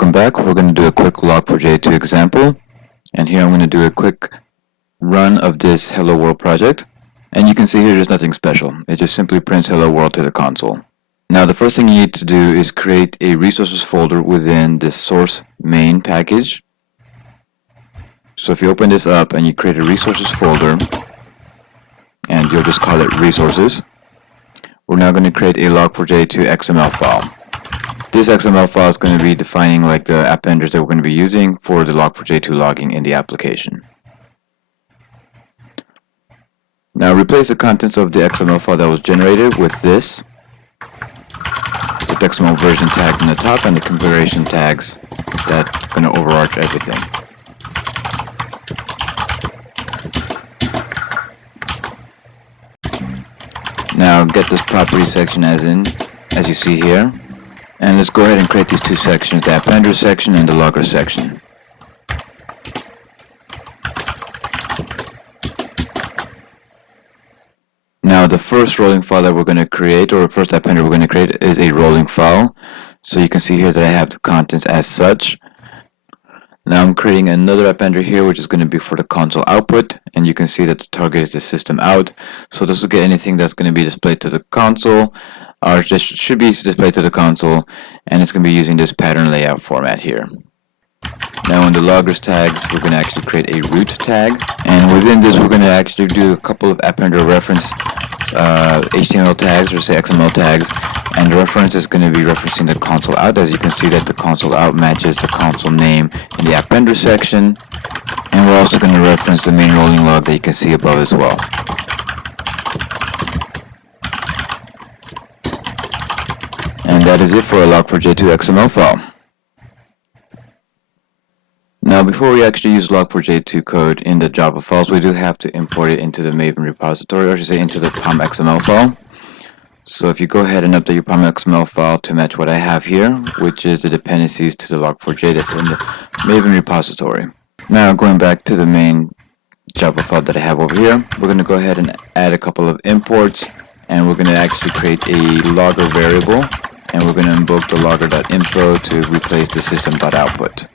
Welcome back. We're going to do a quick Log4j2 example, and here I'm going to do a quick run of this Hello World project. And you can see here there's nothing special. It just simply prints Hello World to the console. Now the first thing you need to do is create a resources folder within the source main package. So if you open this up and you create a resources folder, and you'll just call it resources, we're now going to create a Log4j2 XML file. This XML file is going to be defining like the appenders that we're going to be using for the Log4j2 logging in the application. Now replace the contents of the XML file that was generated with this, with the XML version tag in the top and the configuration tags that are going to overarch everything. Now get this property section as you see here. And let's go ahead and create these two sections, the appender section and the logger section. Now the first rolling file that we're going to create, or first appender we're going to create, is a rolling file. So you can see here that I have the contents as such. Now I'm creating another appender here, which is going to be for the console output, and you can see that the target is the system out. So this will get anything that's going to be displayed to the console, or this should be displayed to the console, and it's going to be using this pattern layout format here. Now in the loggers tags, we're going to actually create a root tag, and within this we're going to actually do a couple of appender reference HTML tags, or say XML tags, and the reference is going to be referencing the console out. As you can see that the console out matches the console name in the appender section, and we're also going to reference the main rolling log that you can see above as well. And that is it for a Log4j2 XML file. Now before we actually use Log4j2 code in the Java files, we do have to import it into the Maven repository, or I should say into the Pond XML file. So if you go ahead and update your Pond XML file to match what I have here, which is the dependencies to the Log4j that's in the Maven repository. Now going back to the main Java file that I have over here, we're going to go ahead and add a couple of imports, and we're going to actually create a logger variable, and we're going to invoke the logger.info to replace the system.output.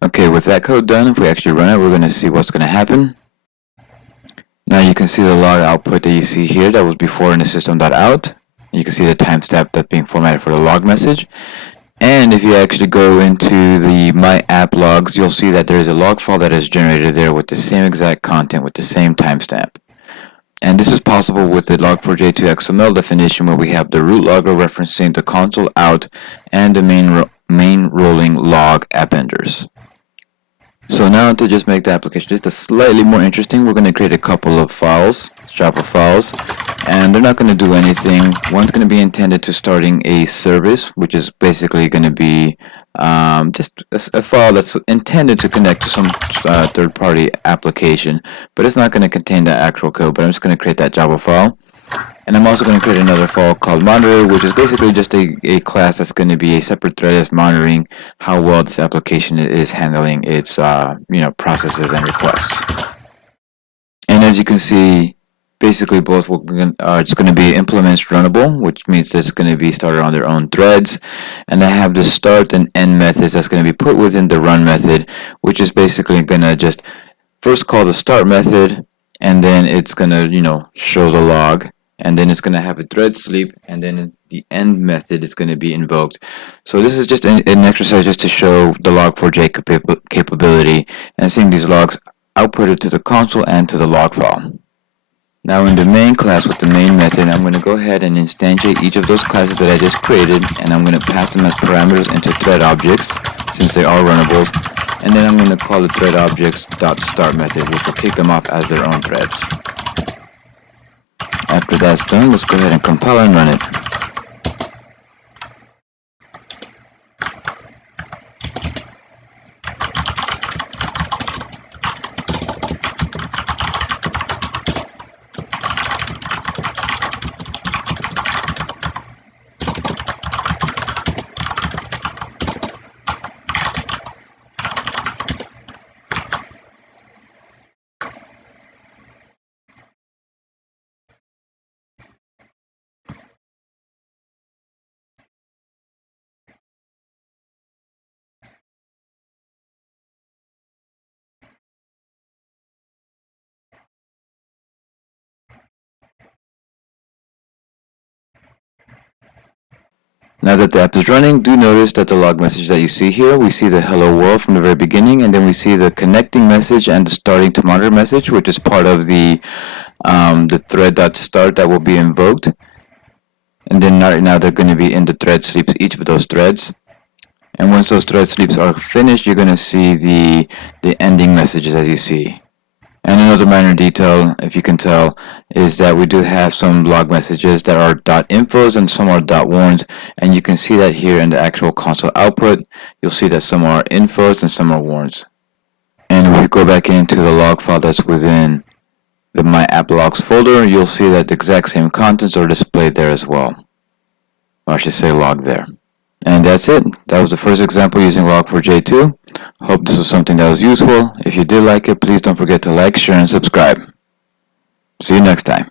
Okay, with that code done, if we actually run it, we're going to see what's going to happen. Now you can see the log output that you see here that was before in the system.out. You can see the timestamp that's being formatted for the log message. And if you actually go into the My App logs, you'll see that there's a log file that is generated there with the same exact content with the same timestamp. And this is possible with the Log4j2 XML definition, where we have the root logger referencing the console out and the main rolling log appenders. So now to just make the application just a slightly more interesting, we're going to create a couple of files, Java files, and they're not going to do anything. One's going to be intended to starting a service, which is basically going to be just a file that's intended to connect to some third-party application, but it's not going to contain that actual code. But I'm just going to create that Java file, and I'm also going to create another file called monitor, which is basically just a class that's going to be a separate thread that's monitoring how well this application is handling its processes and requests. And as you can see, basically both are just going to be implements runnable, which means it's going to be started on their own threads, and I have the start and end methods that's going to be put within the run method, which is basically going to just first call the start method, and then it's going to show the log, and then it's going to have a thread sleep, and then the end method is going to be invoked. So this is just an exercise just to show the Log4j capability and seeing these logs outputted to the console and to the log file. Now in the main class with the main method, I'm going to go ahead and instantiate each of those classes that I just created, and I'm going to pass them as parameters into thread objects since they are runnables, and then I'm going to call the thread objects.start method, which will kick them off as their own threads. After that's done, let's go ahead and compile and run it. Now that the app is running, do notice that the log message that you see here, we see the hello world from the very beginning, and then we see the connecting message and the starting to monitor message, which is part of the thread.start that will be invoked. And then right now they're going to be in the thread sleeps, each of those threads. And once those thread sleeps are finished, you're going to see the ending messages as you see. And another minor detail, if you can tell, is that we do have some log messages that are .infos and some are .warns, and you can see that here in the actual console output. You'll see that some are infos and some are warns. And if we go back into the log file that's within the My App Logs folder, you'll see that the exact same contents are displayed there as well. Or I should say logged there. And that's it. That was the first example using Log4j2. Hope this was something that was useful. If you did like it, please don't forget to like, share, and subscribe. See you next time.